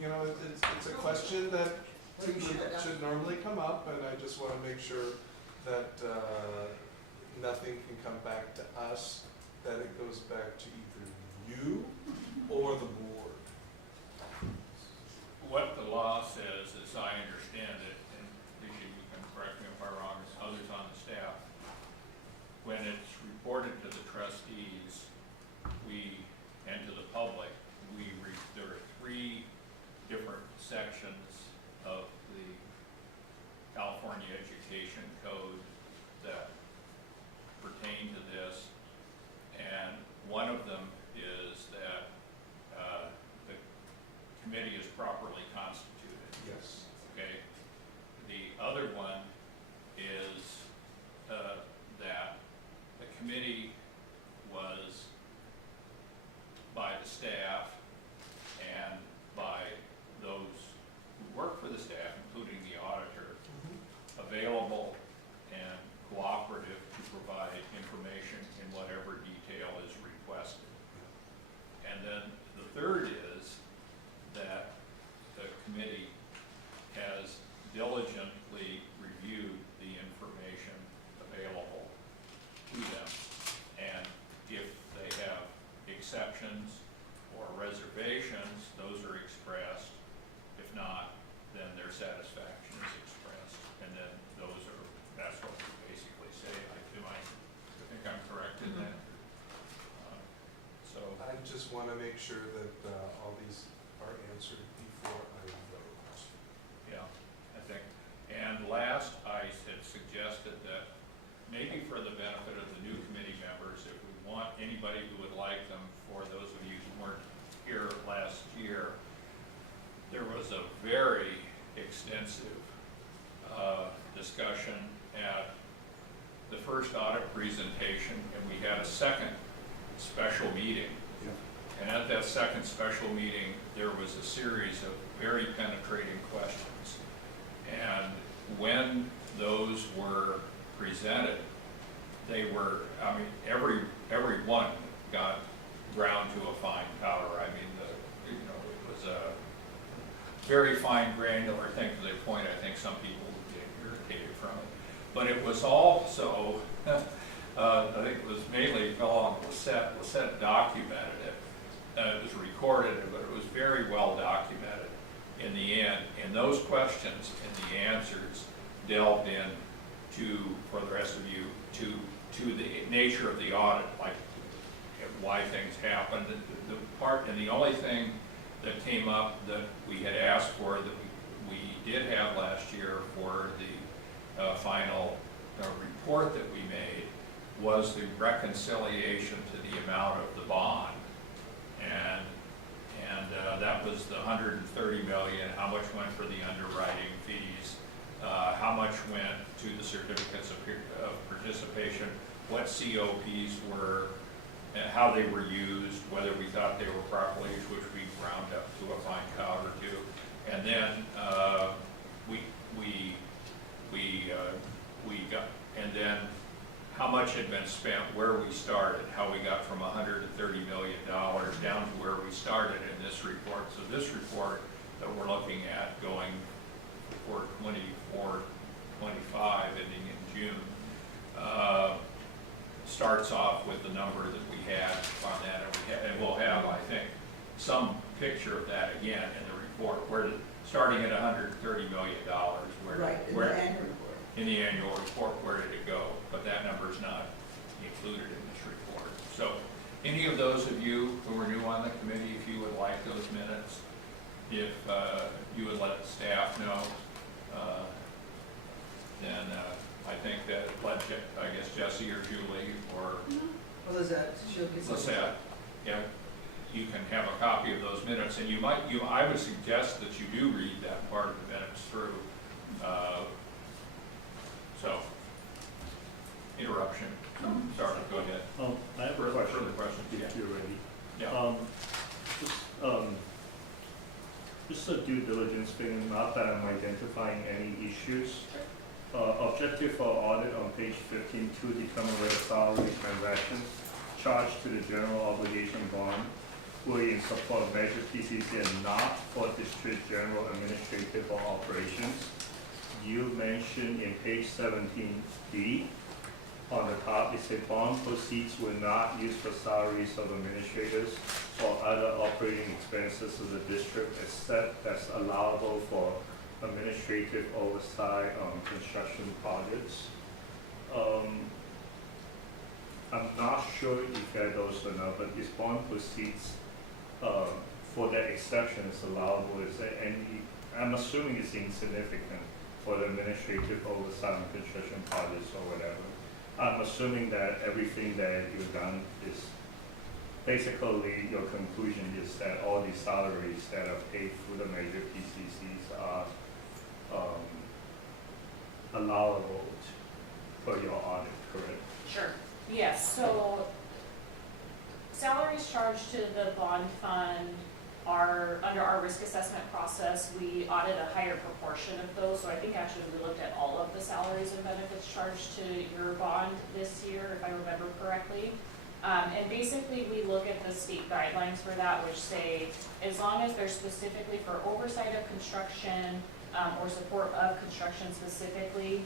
you know, it's a question that should normally come up, and I just wanna make sure that, nothing can come back to us, that it goes back to either you or the board. What the law says, as I understand it, and Lisa, you can correct me if I'm wrong, as others on the staff, when it's reported to the trustees, and to the public, there are 3 different sections of the California Education Code that pertain to this, and one of them is that the committee is properly constituted. Yes. Okay. The other one is that the committee was by the staff and by those who work for the staff, including the auditor, available and cooperative to provide information in whatever detail is requested. And then the third is that the committee has diligently reviewed the information available to them, and if they have exceptions or reservations, those are expressed. If not, then their satisfaction is expressed, and then that's what we basically say. I think I'm correct in that. So I just wanna make sure that, all these are answered before I vote. yeah, I think. And last, I had suggested that maybe for the benefit of the new committee members, if we want anybody who would like them, for those of you who weren't here last year, there was a very extensive discussion at the first audit presentation, and we had a second special meeting. And at that second special meeting, there was a series of very penetrating questions. And when those were presented, they were, I mean, every one got ground to a fine powder. I mean, it was a very fine, granular thing to the point I think some people would get irritated from it. But it was also, I think it was mainly fell on Lisette. Lisette documented it. It was recorded, but it was very well documented in the end. And those questions and the answers delved in to, for the rest of you, to the nature of the audit, like why things happened. The part, and the only thing that came up that we had asked for, that we did have last year for the final report that we made, was the reconciliation to the amount of the bond. And that was the $130 million, how much went for the underwriting fees, how much went to the certificates of participation, what COPs were, and how they were used, whether we thought they were properly used, which we ground up to a fine powder too. And then we got, and then how much had been spent, where we started, how we got from $130 million down to where we started in this report. So this report that we're looking at going for 24, 25, ending in June, starts off with the number that we had on that, and we'll have, I think, some picture of that again in the report, where starting at $130 million, in the annual report, where did it go? But that number is not included in this report. So any of those of you who are new on the committee, if you would like those minutes, if you would let the staff know, then I think that, I guess Jesse or Julie or Lisette, yeah, you can have a copy of those minutes, and I would suggest that you do read that part of the minutes through. So, interruption. Sorry, go ahead. I have a question. Further questions? If you're ready. Yeah. Just a due diligence thing, not that I'm identifying any issues. Objective for audit on page 15 to determine whether salary transactions charged to the general obligation bond fully in support of major PCC and not for district general administrative or operations. You mentioned in page 17D, on the top, it said bond proceeds were not used for salaries of administrators or other operating expenses of the district except as allowable for administrative oversight on construction projects. I'm not sure if that goes or not, but is bond proceeds for that exception is allowable? Is there any? I'm assuming it's insignificant for the administrative oversight on construction projects or whatever. I'm assuming that everything that you've done is basically your conclusion is that all these salaries that are paid through the major PCCs are allowable for your audit, correct? Sure, yes, so salaries charged to the bond fund are, under our risk assessment process, we audit a higher proportion of those, so I think actually we looked at all of the salaries and benefits charged to your bond this year, if I remember correctly. And basically, we look at the state guidelines for that, which say, as long as they're specifically for oversight of construction, or support of construction specifically,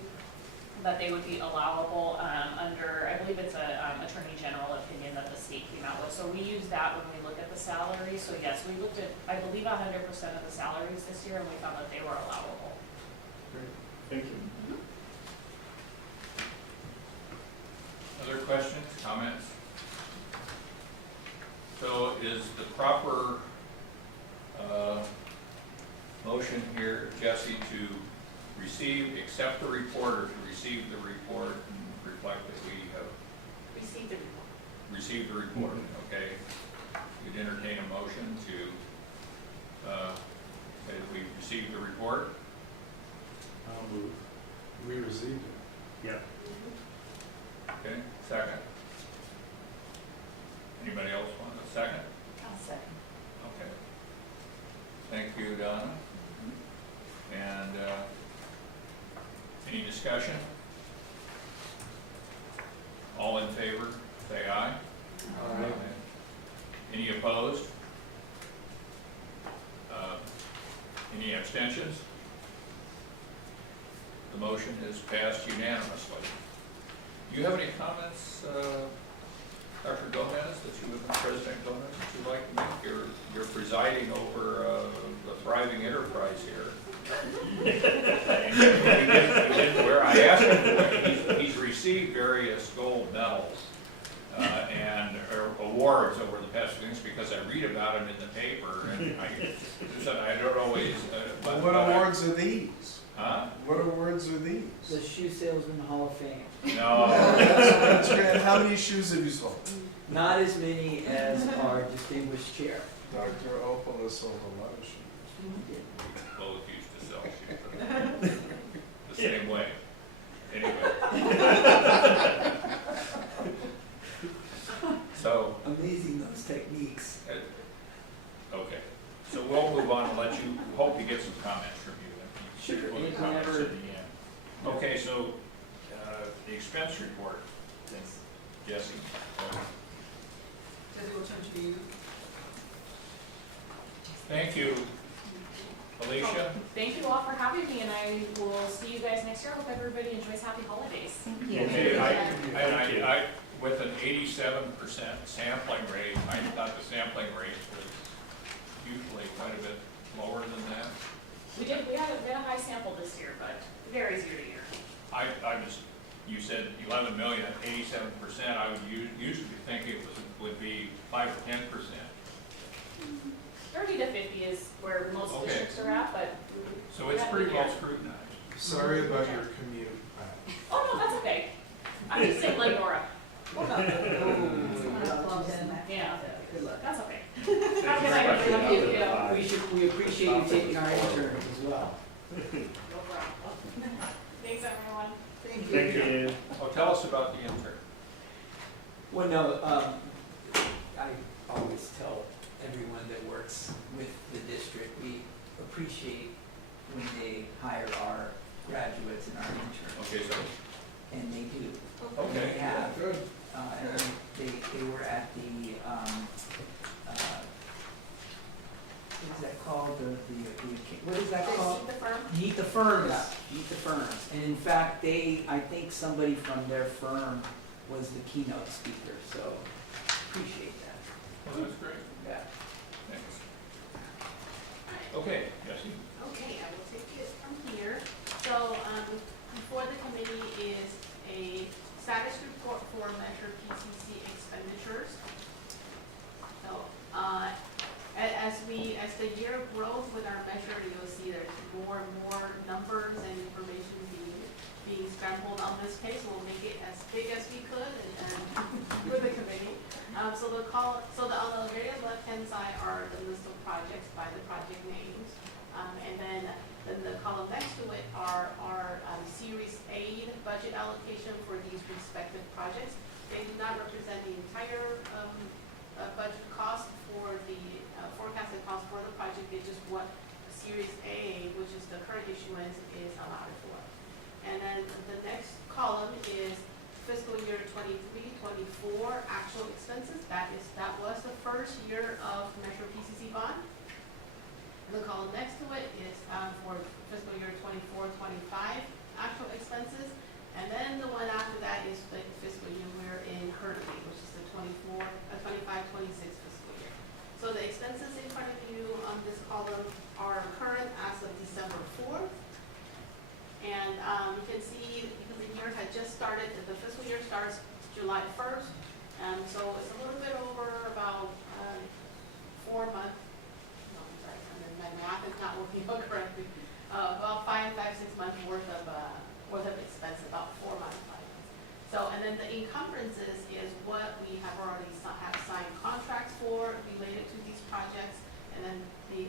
that they would be allowable, under, I believe it's a Attorney General opinion that the state came out with. So we use that when we look at the salaries. So yes, we looked at, I believe 100% of the salaries this year, and we found that they were allowable. Great, thank you. Other questions, comments? So is the proper motion here, Jesse, to accept the report, or to receive the report and reflect that we have Received the report. received the report, okay? You'd entertain a motion to say that we received the report? I'll move. We received it. Yeah. Okay, second. Anybody else want a second? I'll second. Okay. Thank you, Donna. And any discussion? All in favor, say aye. Aye. Any opposed? Any abstentions? The motion is passed unanimously. Do you have any comments, Dr. Gomez, President Gomez, that you'd like to make? You're presiding over the thriving enterprise here. Where I asked him, he's received various gold medals and awards over the past few weeks because I read about him in the paper, and I don't always. Well, what awards are these? Huh? What awards are these? The Shoe Salesman Hall of Fame. No. That's great. How many shoes have you sold? Not as many as our distinguished chair. Dr. Opal sold a lot of shoes. Both used to sell shoes the same way. Anyway. So, Amazing those techniques. okay. So we'll move on and let you, hope to get some comments from you. Sure, Well, the and comments whenever- at the end. Okay, so, the expense report, Yes. Jesse. Does it go to you? Thank you. Alicia? Thank you all for having me, and I will see you guys next year. I hope everybody enjoys happy holidays. Okay, I, with an 87% sampling rate, I thought the sampling rate was usually quite a bit lower than that. We had a high sample this year, but it varies year to year. I just, you said 11 million at 87%, I would usually think it would be 5 or 10%. 30 to 50 is where most Okay. districts are at, but. So it's pretty well scrutinized. Sorry about your commute. Oh, no, that's okay. I'm just saying Glendora. Yeah, Good luck. that's okay. Thank How you can very I much. help you? We appreciate you taking our intern as well. No problem. Thanks, everyone. Thank you. Oh, tell us about the intern. Well, no, I always tell everyone that works with the district, we appreciate when they hire our graduates and our interns, Okay, so, and they do. okay. They have, Good. and they were at the what is that called, what is that called? The firm? Meet the Firms, Meet the Firms. And in fact, I think somebody from their firm was the keynote speaker, so appreciate that. Well, that's great. Yeah. Thanks. Okay, Jesse. Okay, I will take it from here. So, before the committee is a status report for Measure PCC expenditures. So, as the year grows with our measure, you'll see there's more and more numbers and information being scrambled on this page. We'll make it as big as we could and with the committee. So on the very left-hand side are the list of projects by the project names. And then the column next to it are our Series A budget allocation for these respective projects. They do not represent the entire budget cost for the forecasted cost for the project. It's just what Series A, which is the current issuance, is allowed for. And then the next column is fiscal year 23-24 actual expenses. That was the first year of Measure PCC bond. The column next to it is for fiscal year 24-25 actual expenses. And then the one after that is the fiscal year we're in currently, which is the 25-26 fiscal year. So the expenses in front of you on this column are current as of December 4th. And you can see, because the year had just started, the fiscal year starts July 1st. So it's a little bit over about 4 months. No, I'm sorry, my math is not working out correctly. About 5, 6 months worth of expense, about 4 months. So, and then the encumbrances is what we have already have signed contracts for related to these projects. And then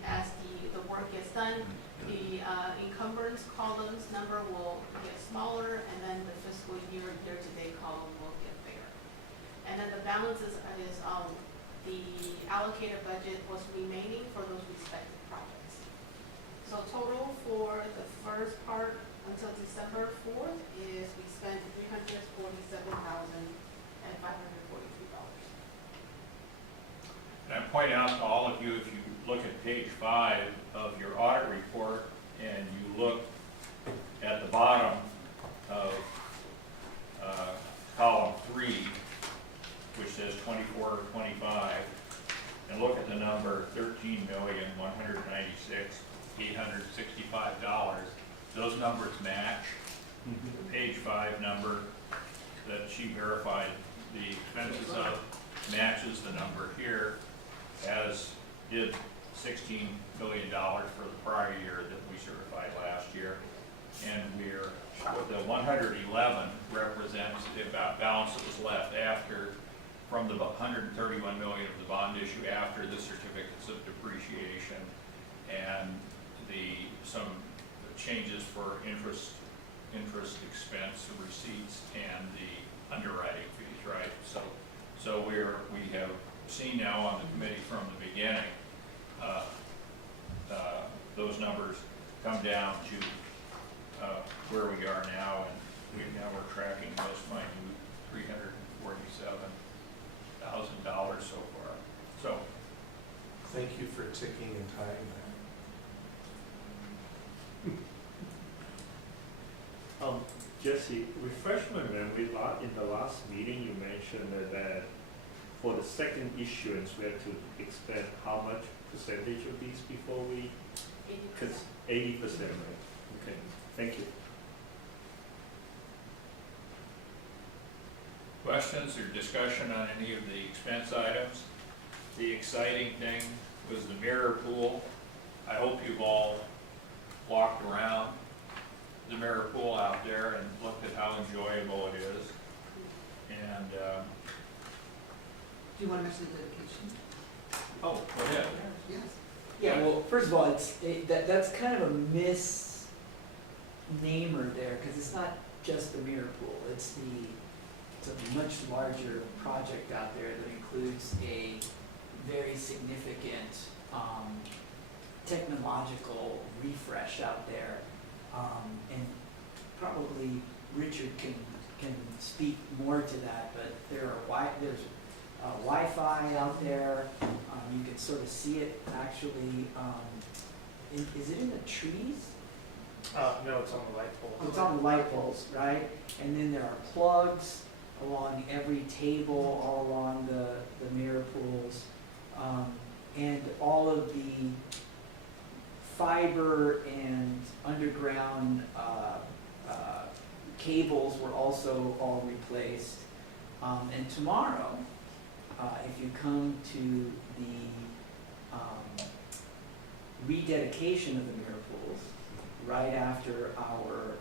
as the work gets done, the encumbrance columns number will get smaller, and then the fiscal year-to-date column will get bigger. And then the balances is the allocated budget was remaining for those respective projects. So total for the first part until December 4th is we spent $347,543. And I point out to all of you, if you look at page 5 of your audit report and you look at the bottom of column 3, which says 24-25, and look at the number $13,196,865, those numbers match the page 5 number that she verified the expenses of, matches the number here, as did $16 million for the prior year that we certified last year. And the 111 represents the balance that was left after, from the 131 million of the bond issue after the certificates of depreciation and some changes for interest expense receipts and the underwriting fees, right? So we have seen now on the committee from the beginning those numbers come down to where we are now, and we're tracking most minute $347,000 so far. So Thank you for ticking and tying that. Jesse, refresh my memory, in the last meeting you mentioned that for the second issuance, we had to expend how much percentage of these before we? 80%. 80%, right? Okay, thank you. questions or discussion on any of the expense items? The exciting thing was the mirror pool. I hope you've all walked around the mirror pool out there and looked at how enjoyable it is. And, Do you want to mention the dedication? oh, go ahead. Yes. Yeah, well, first of all, that's kind of a misnamer there, because it's not just the mirror pool. It's a much larger project out there that includes a very significant technological refresh out there. And probably Richard can speak more to that, but there's Wi-Fi out there. You can sort of see it actually, is it in the trees? No, it's on the light pole. It's on the light poles, right? And then there are plugs along every table, all along the mirror pools. And all of the fiber and underground cables were also all replaced. And tomorrow, if you come to the rededication of the mirror pools, right after our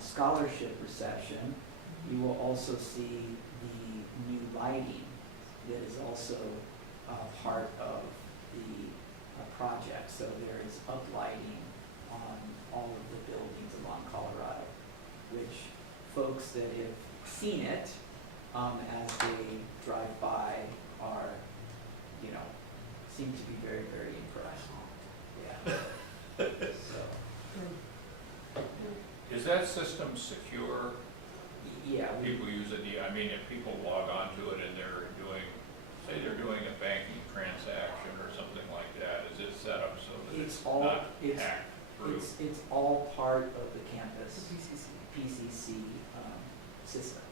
scholarship reception, you will also see the new lighting that is also part of the project. So there is uplighting on all of the buildings along Colorado, which folks that have seen it as they drive by are, you know, seem to be very, very impressed. Yeah. So, Is that system secure? yeah, People use it, I mean, if people log onto it and they're doing, say they're doing a banking transaction or something like that, is it set up so that It's it's all- not it's- hacked through? it's all part of the campus The PCC. PCC system.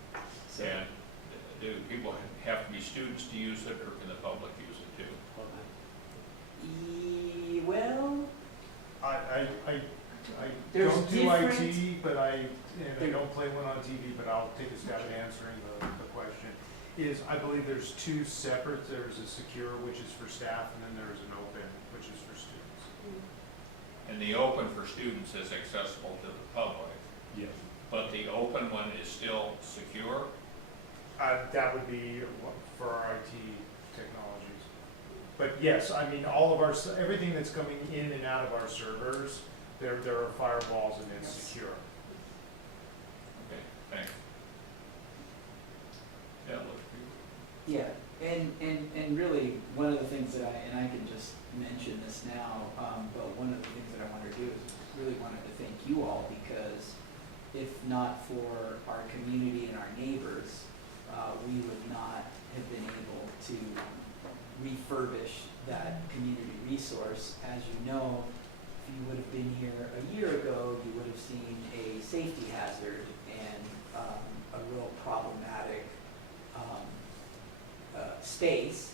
So, And do people have to be students to use it, or can the public use it too? well, I There's don't do different- IT, but and I There- don't play one on TV, but I'll take a stab at answering the question. I believe there's two separate, there's a secure, which is for staff, and then there's an open, which is for students. And the open for students is accessible to the public, Yes. but the open one is still secure? That would be for our IT technologies. But yes, I mean, all of everything that's coming in and out of our servers, there are firewalls and it's secure. Okay, thanks. Yeah, look, yeah, and really, one of the things that I can just mention this now, but one of the things that I wanted to do is really wanted to thank you all, because if not for our community and our neighbors, we would not have been able to refurbish that community resource. As you know, if you would have been here a year ago, you would have seen a safety hazard and a real problematic space.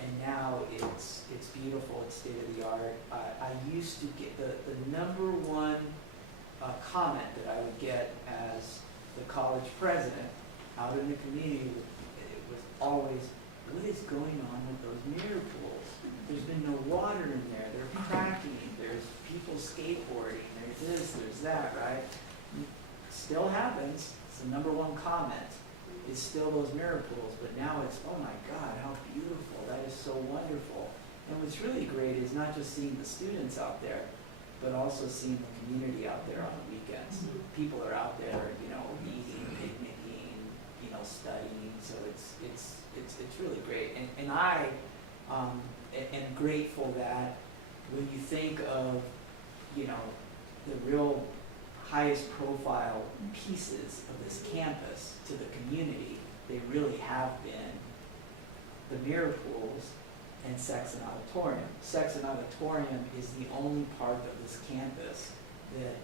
And now it's beautiful, it's state of the art. I used to get the number one comment that I would get as the college president out in the community, it was always, what is going on with those mirror pools? There's been no water in there, they're cracking, there's people skateboarding, there's this, there's that, right? Still happens, it's the number one comment, is still those mirror pools, but now it's, oh my God, how beautiful, that is so wonderful. And what's really great is not just seeing the students out there, but also seeing the community out there on the weekends. People are out there, you know, eating, picnicking, you know, studying, so it's really great. And I am grateful that when you think of, you know, the real highest profile pieces of this campus to the community, they really have been the mirror pools and Sex and Auditorium. Sex and Auditorium is the only part of this campus that,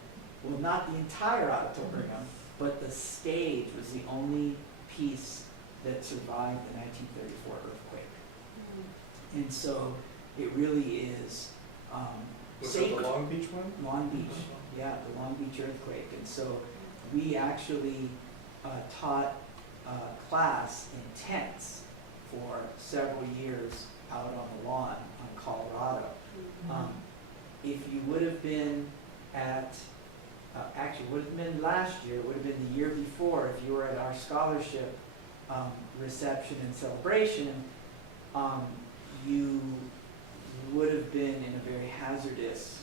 well, not the entire auditorium, but the stage was the only piece that survived the 1934 earthquake. And so it really is Was it sacred. the Long Beach one? Long Beach, yeah, the Long Beach earthquake. And so we actually taught class in tents for several years out on the lawn on Colorado. If you would have been at, actually would have been last year, it would have been the year before, if you were at our scholarship reception and celebration, you would have been in a very hazardous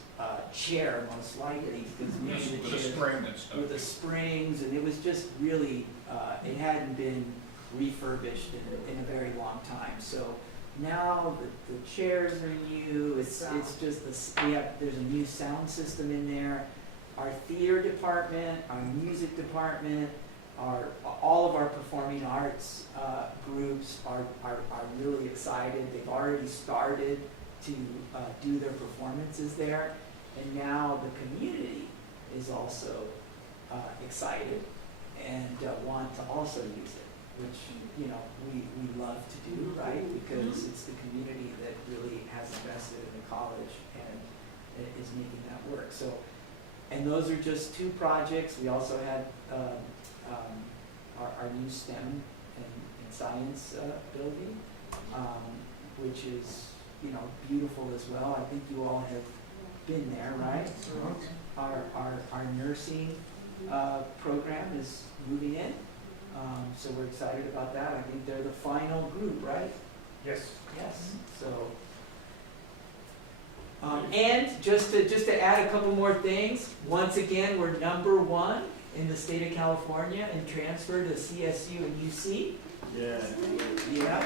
chair, most likely, because many of the with a chairs spring and stuff. with the springs, and it was just really, it hadn't been refurbished in a very long time. So now the chairs are new, it's just, there's a new sound system in there. Our theater department, our music department, all of our performing arts groups are really excited. They've already started to do their performances there, and now the community is also excited and want to also use it, which, you know, we love to do, right? Because it's the community that really has invested in the college and is making that work. So, and those are just 2 projects. We also had our new STEM and science building, which is, you know, beautiful as well. I think you all have been there, right? Our nursing program is moving in, so we're excited about that. I think they're the final group, right? Yes. Yes. So, and just to add a couple more things, once again, we're #1 in the state of California in transfer to CSU and UC. Yeah. Yeah.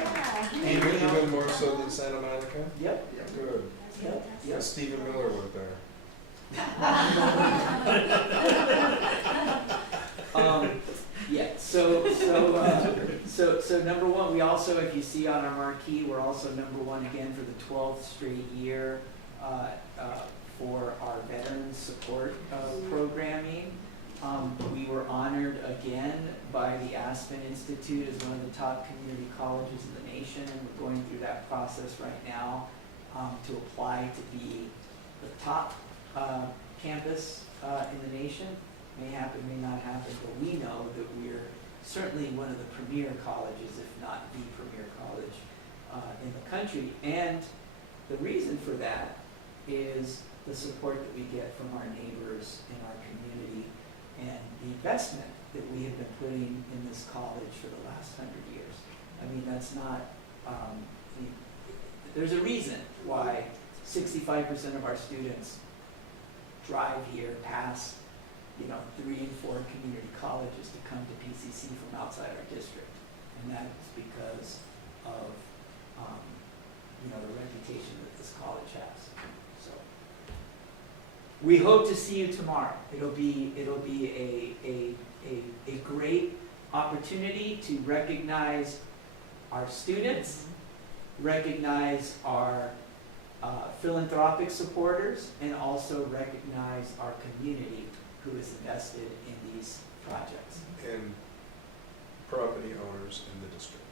Even more so than Santa Monica? Yep. Good. Yep. Yeah, Yep. Stephen Miller went there. Yeah, so #1, we also, if you see on our marquee, we're also #1 again for the 12th straight year for our veterans support programming. We were honored again by the Aspen Institute as one of the top community colleges in the nation, and we're going through that process right now to apply to be the top campus in the nation. May happen, may not happen, but we know that we're certainly one of the premier colleges, if not the premier college in the country. And the reason for that is the support that we get from our neighbors in our community and the investment that we have been putting in this college for the last 100 years. I mean, that's not, there's a reason why 65% of our students drive here past, you know, 3 and 4 community colleges to come to PCC from outside our district. And that is because of, you know, the reputation that this college has. So we hope to see you tomorrow. It'll be a great opportunity to recognize our students, recognize our philanthropic supporters, and also recognize our community who is invested in these projects. And property owners in the district.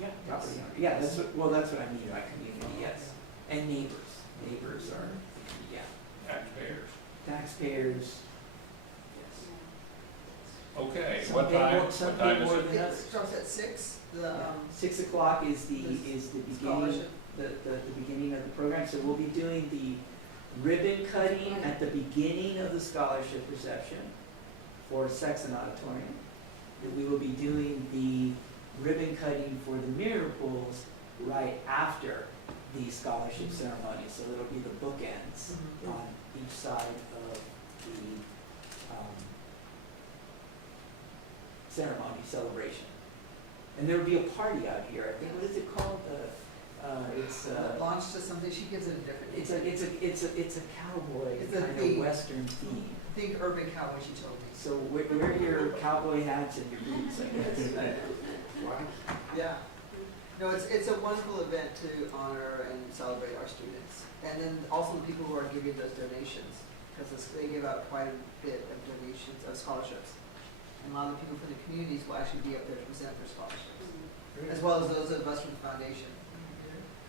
Yeah, property owner. Yeah, that's what I mean by community, yes. And neighbors. Neighbors are, yeah. Taxpayers. Taxpayers, yes. Okay, Some what pay time, more- some what pay time is more it? than It others. starts at 6, the, 6 o'clock is the beginning, scholarship. the beginning of the program. So we'll be doing the ribbon cutting at the beginning of the scholarship reception for Sexton Auditorium. We will be doing the ribbon cutting for the mirror pools right after the scholarship ceremony. So it'll be the bookends on each side of the ceremony, celebration. And there will be a party out here. I think, what is it called? It's launch to something, she gives it a different name. it's a cowboy It's a kind of theme. western theme. Think urban cowboy, she told me. So wear your cowboy hats and your boots, I guess. Yeah. No, it's a wonderful event to honor and celebrate our students. And then also the people who are giving those donations, because they give out quite a bit of donations of scholarships. And a lot of people from the communities will actually be up there to present their scholarships, as well as those of us from the foundation.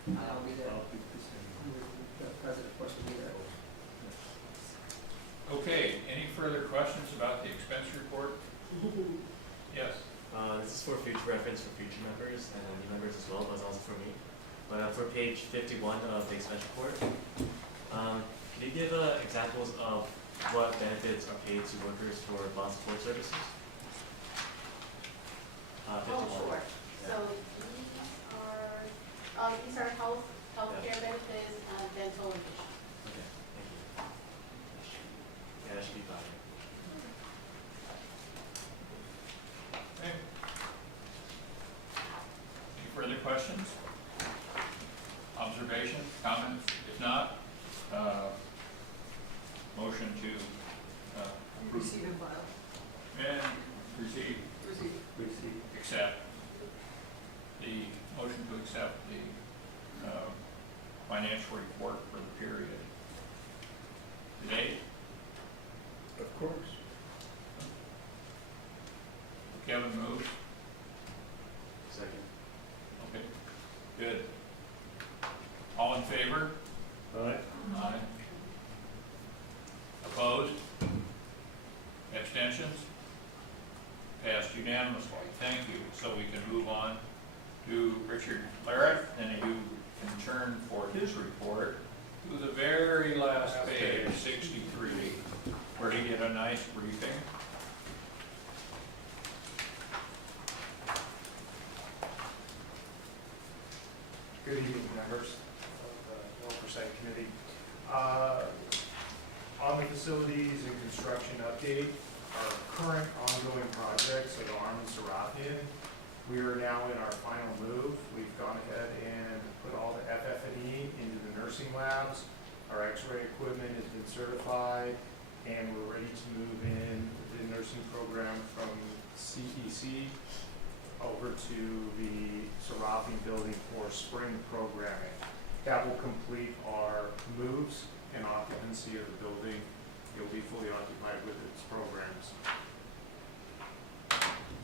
I'll be there. The president, of course, will be there. Okay, any further questions about the expense report? Yes. This is for future reference for future members and new members as well, but also for me. But for page 51 of the expense report, could you give examples of what benefits are paid to workers for bond support services? 51. Sure. Yeah. So these are healthcare benefits, dental and vision. Okay, thank you. Yeah, that should be fine. Okay. Any further questions? Observation, comments? If not, motion to approve Receive and file. and receive. accept the motion to accept the financial report for the period. Today, Of course. Kevin moves. Second. Okay, good. All in favor? All right. Aye. Opposed? Abstentions? Passed unanimously. Thank you. So we can move on to Richard Larrett, and you can turn for his report to the very last page, 63, where he did a nice briefing. Good evening, members of the Oversight Committee. On the facilities and construction update, our current ongoing projects at Arm and Serafian, we are now in our final move. We've gone ahead and put all the FF&E into the nursing labs. Our x-ray equipment has been certified, and we're ready to move in the nursing program from CEC over to the Serafian building for spring programming. That will complete our moves and occupancy of the building. It'll be fully occupied with its programs.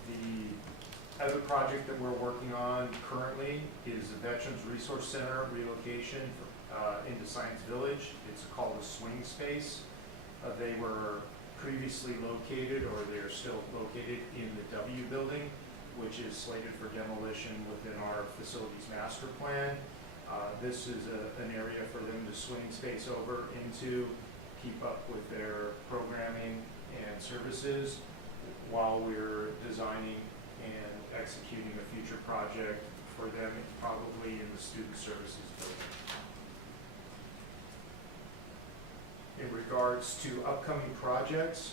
The other project that we're working on currently is the Veterans Resource Center relocation into Science Village. It's called a swing space. They were previously located, or they're still located, in the W building, which is slated for demolition within our facilities master plan. This is an area for them to swing space over into, keep up with their programming and services while we're designing and executing a future project for them, probably in the student services building. In regards to upcoming projects,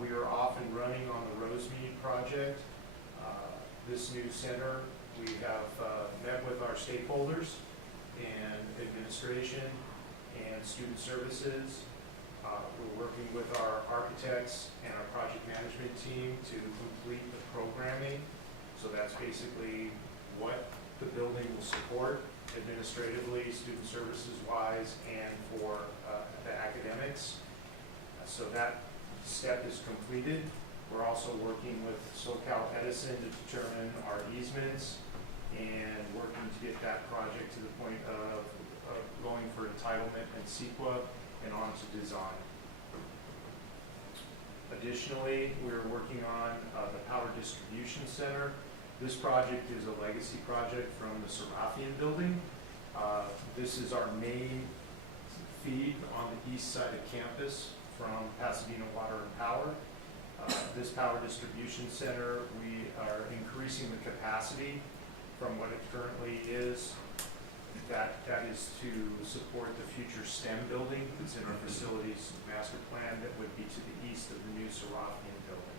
we are off and running on the Rosemead project. This new center, we have met with our stakeholders and administration and student services. We're working with our architects and our project management team to complete the programming. So that's basically what the building will support administratively, student services wise, and for the academics. So that step is completed. We're also working with SoCal Edison to determine our easements and working to get that project to the point of going for entitlement and CEQA and on to design. Additionally, we're working on the Power Distribution Center. This project is a legacy project from the Serafian building. This is our main feed on the east side of campus from Pasadena Water and Power. This power distribution center, we are increasing the capacity from what it currently is. That is to support the future STEM building that's in our facilities master plan that would be to the east of the new Serafian building.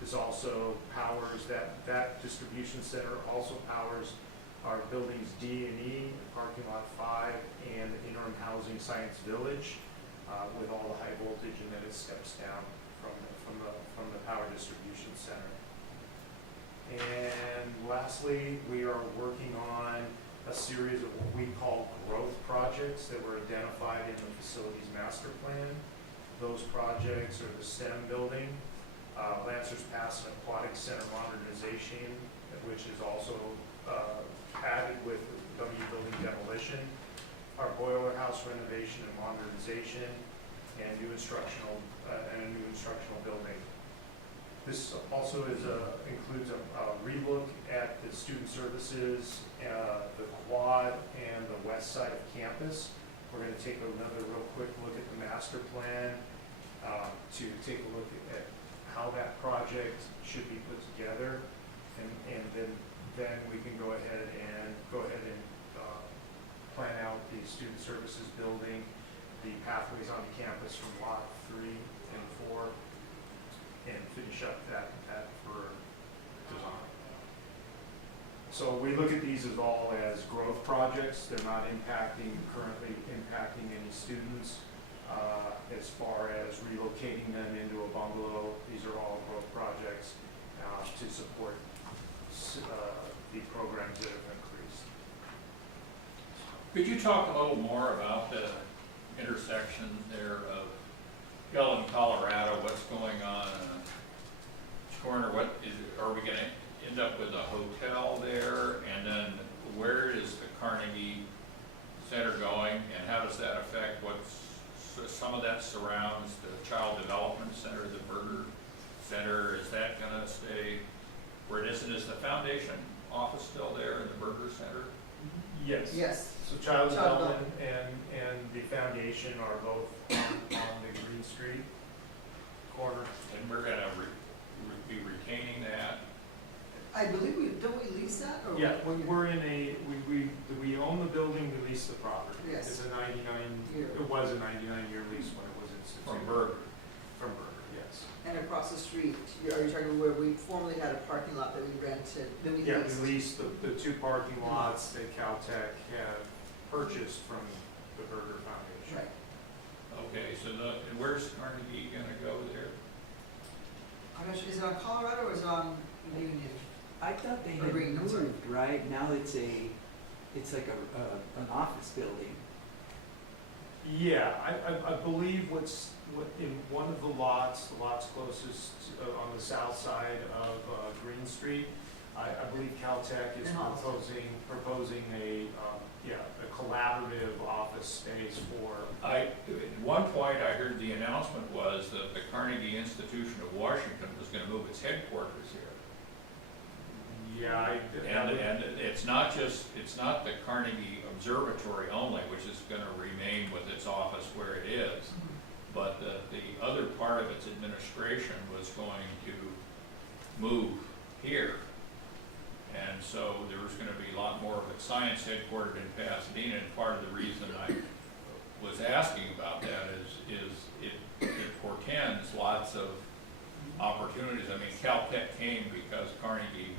This also powers, that distribution center also powers our buildings D and E, parking lot 5, and the interim housing Science Village with all the high voltage, and then it steps down from the power distribution center. And lastly, we are working on a series of what we call growth projects that were identified in the facilities master plan. Those projects are the STEM building, Lancers Pass and Aquatic Center modernization, which is also added with the W building demolition, our boiler house renovation and modernization, and a new instructional building. This also includes a relook at the student services, the quad, and the west side of campus. We're going to take another real quick look at the master plan to take a look at how that project should be put together, and then we can go ahead and plan out the student services building, the pathways on campus from lot 3 and 4, and finish up that for design. So we look at these as all as growth projects. They're not currently impacting any students as far as relocating them into a bungalow. These are all growth projects to support the programs that have increased. Could you talk a little more about the intersection there of Hill and Colorado? What's going on each corner? What is, are we gonna end up with a hotel there? And then where is the Carnegie Center going, and how does that affect some of that surrounds the Child Development Center, the Burger Center? Is that gonna stay where it is? And is the foundation office still there in the Burger Center? Yes. Yes. So Child Child Development and the foundation are both on the Green Street corner. And we're gonna be retaining that? I believe don't we lease that, or? Yeah, we're in we own the building, we lease the property. Yes. It's a 99, Year. it was a 99-year lease when it was instituted. From Burger? From Burger, yes. And across the street, are you talking where we formerly had a parking lot that we rented, that we Yeah, leased? we leased the two parking lots that Caltech had purchased from the Burger Foundation. Right. Okay, so and where's Carnegie gonna go there? I'm not sure, is it on Colorado or is it on Union? I thought they Or had Green, I'm sorry. moved, right? Now it's like an office building. Yeah, I believe what in one of the lots closest on the south side of Green Street, I believe Caltech is In Hollister. proposing a collaborative office space for. At one point, I heard the announcement was that the Carnegie Institution of Washington was gonna move its headquarters here. Yeah, And it's not the Carnegie Observatory only, which is gonna remain with its office where it is, but the other part of its administration was going to move here. And so there was gonna be a lot more of its science headquartered in Pasadena, and part of the reason I was asking about that is it portends lots of opportunities. I mean, Caltech came because Carnegie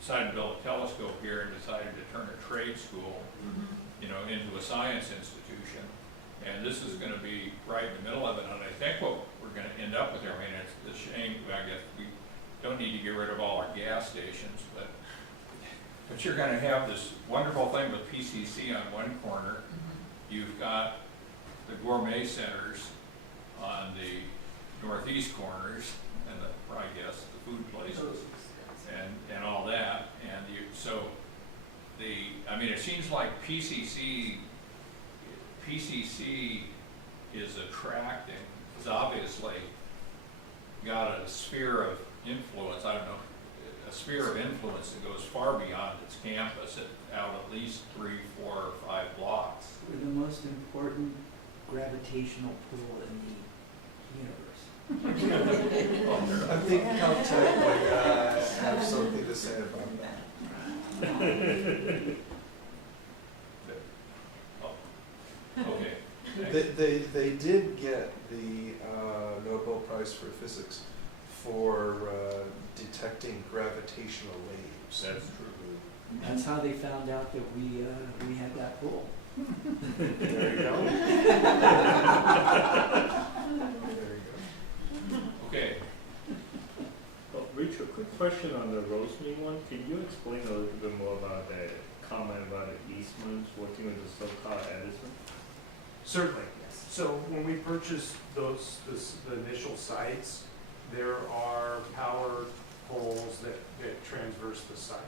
decided to build a telescope here and decided to turn a trade school, into a science institution. And this is gonna be right in the middle of it, and I think what we're gonna end up with here, I mean, it's a shame, I guess, we don't need to get rid of all our gas stations, but you're gonna have this wonderful thing with PCC on one corner. You've got the gourmet centers on the northeast corners, and I guess the food places, and all that, and I mean, it seems like PCC is attracting, it's obviously got a sphere of influence, I don't know, a sphere of influence that goes far beyond its campus, out at least 3, 4, or 5 blocks. We're the most important gravitational pull in the universe. I think Caltech would have something to say about that. Okay. They did get the Nobel Prize for Physics for detecting gravitational waves. That's true. That's how they found out that we had that pull. There you go. There you go. Okay, Oh, Rich, a quick question on the Rosemead one. Can you explain a little bit more about the comment about the easements working with the so-called Edison? Certainly. So when we purchased the initial sites, there are power poles that transverse the site.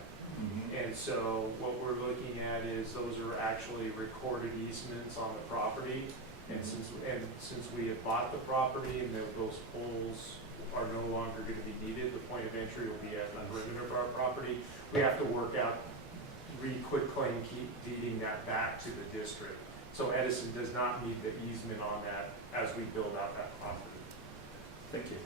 And so what we're looking at is those are actually recorded easements on the property. And since we had bought the property and those poles are no longer going to be needed, the point of entry will be at the perimeter of our property. We have to work out, quit claim keep deeding that back to the district. So Edison does not need the easement on that as we build out that property. Thank you.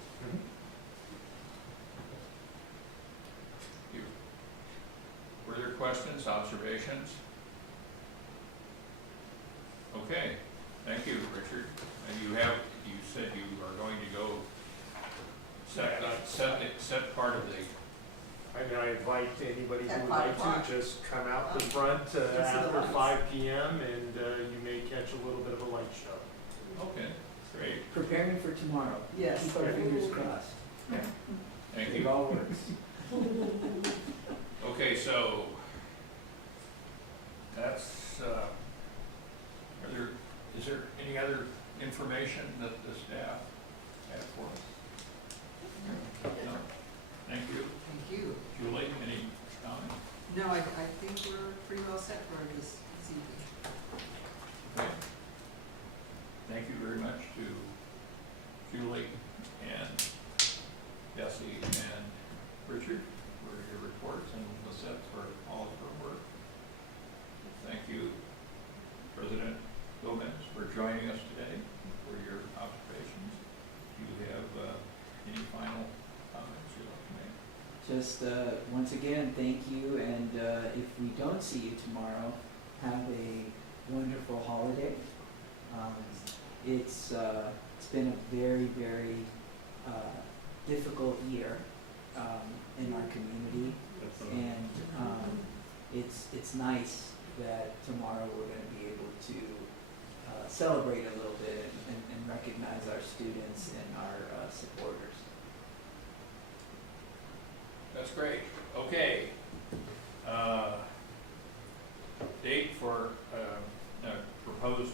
further questions, observations? Okay, thank you, Richard. And you said you are going to go set part of the, And I invite anybody At who would 5 like o'clock. to just come out the front see the after lights. 5 p.m. and you may catch a little bit of a light show. okay, great. Preparing for tomorrow. Yes. Keep our fingers crossed. Thank It you. all works. Okay, so that's, is there any other information that the staff have for us? No? Thank you. Thank you. Julie, any comments? No, I think we're pretty well set for this evening. Okay. Thank you very much to Julie and Jesse and Richard for your reports and Lisette for all of her work. Thank you, President Gomez, for joining us today for your observations. Do you have any final comments you'd like to make? Just, once again, thank you, and, if we don't see you tomorrow, have a wonderful holiday. It's been a very, very, difficult year, in our community, and, it's nice that tomorrow we're gonna be able to, celebrate a little bit and recognize our students and our, supporters. That's great. Okay. Date for proposed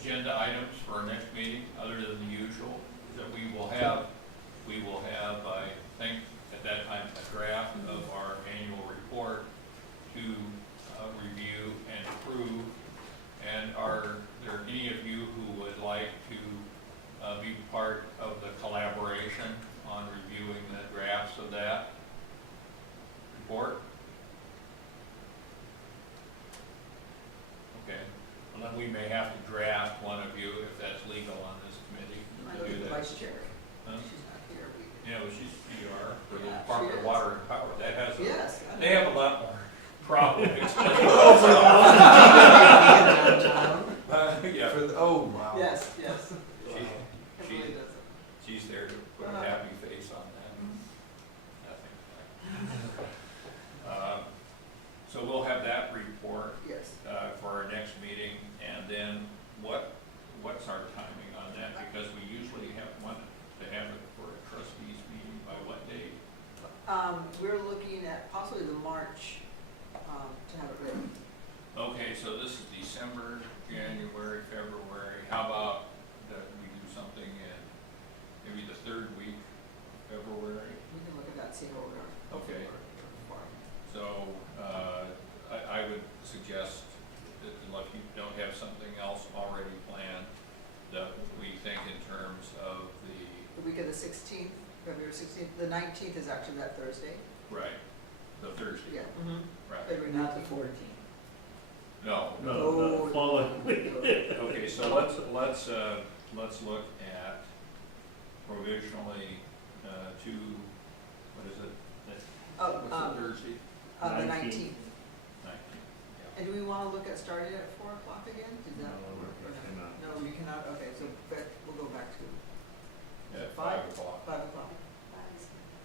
agenda items for our next meeting, other than the usual, that we will have, I think, at that time, a draft of our annual report to review and approve. And are there any of you who would like to be part of the collaboration on reviewing the drafts of that report? Okay, well then we may have to draft one of you, if that's legal on this committee, I to know do the that. vice chair, Huh? she's not here. Yeah, well, she's PR for the Yeah, Department she of is. Water and Power, that has, Yes. I they have a lot more problems. Yeah, For the, oh, wow. Yes, yes. she, It she, really does. she's there to put a happy face on that. Nothing. So we'll have that report Yes. for our next meeting, and then what's our timing on that? Because we usually want to have it for a trustees meeting by what date? We're looking at possibly the March, to have it ready. Okay, so this is December, January, February. How about that we do something in maybe the third week of February? We can look at that, see how we're going. Okay. So, I would suggest that unless you don't have something else already planned, that we think in terms of The week of the 16th, February 16th, the 19th is actually that Thursday. right, the Thursday, Yeah. right. February Not the 19th. 14th. No, No, Oh, the following week. okay, so let's look at provisionally, to, what is it? Oh, What's the Thursday? the 19th. 19th. 19th, And do we want to look at starting at 4 o'clock again? Did that No, work or we not? cannot. No, we cannot, okay, so we'll go back to yeah, at 5? 5 o'clock. 5 o'clock.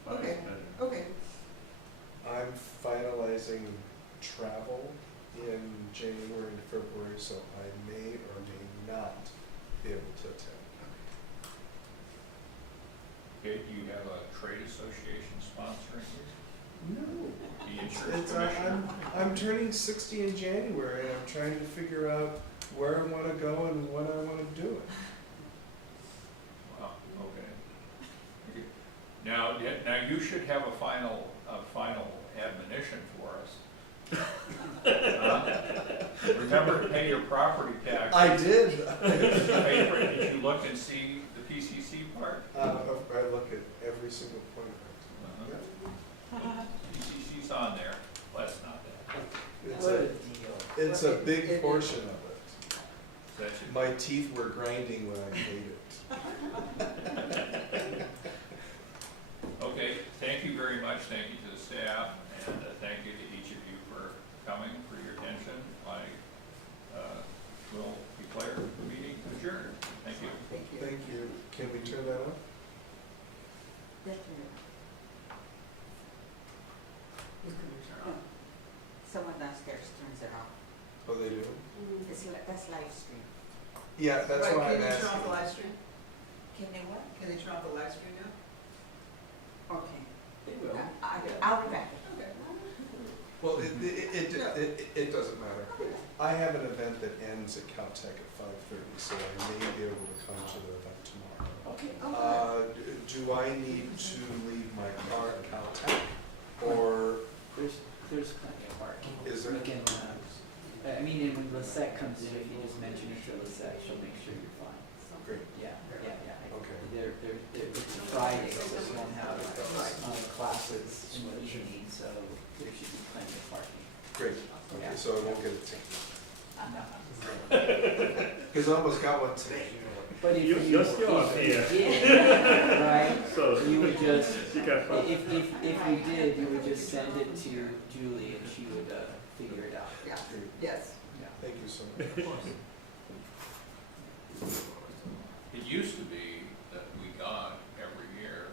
Five Okay. is better. Okay, I'm finalizing travel in January and February, so I may or may not be able to attend. Okay, do you have a trade association sponsoring you? No. The insurance It's, commissioner? I'm turning 60 in January, and I'm trying to figure out where I want to go and when I want to do it. Wow, okay. Now, you should have a final admonition for us. Remember to pay your property tax. I did. Did you look and see the PCC part? I look at every single point of it. Uh-huh. PCC's on there, well, that's not that. It's What a a, deal. it's a big portion of it. That should My teeth were grinding when I paid it. Okay, thank you very much, thank you to the staff, and thank you to each of you for coming, for your attention. I will declare the meeting adjourned. Thank you. thank you. Thank you. Can we turn that off? Who's going to turn on? Someone downstairs turns it off. Oh, they do? That's live stream. Yeah, that's Right, why I'm Can you turn off the asking. live stream? Can they what? Can they turn off the live stream now? Okay. They will. I'll be back. Well, it doesn't matter. I have an event that ends at Caltech at 5:30, so I may be able to come to the event tomorrow. Okay. Do I need to leave my car at Caltech, or There's plenty of parking. is there? We can, I mean, and when Lisette comes in, if you just mention it to Lisette, she'll make sure you're fine. Great, Yeah. okay. It's a Friday, so we won't have classes in the evening, so there should be plenty of parking. Great, Yeah. okay, so I won't get a ticket. No. Because I almost got one today. But if You're still on if air. you did, right, So you would just, you got fun. if we did, you would just send it to Julie and she would, figure it out. Yeah, yes. Yeah. Thank you so much. It used to be that we got every year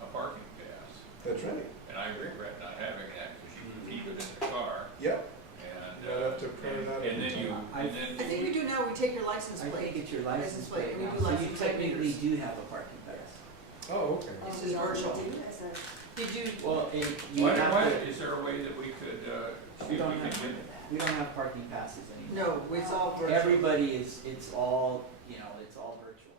a parking pass, That's right. and I regret not having that because you can keep it in the car Yep, and. you don't have to print it out. And then you, and I then, think we do now, we take your license I plate. think it's your license plate and we now, do so you license plate technically readers. do have a parking pass. Oh, okay. This is virtual. Did you, Well, and you why, have to, is there a way that we could, see we if don't we have, can get? we don't have parking passes anymore. No, it's all virtual. Everybody is, it's all, it's all virtual.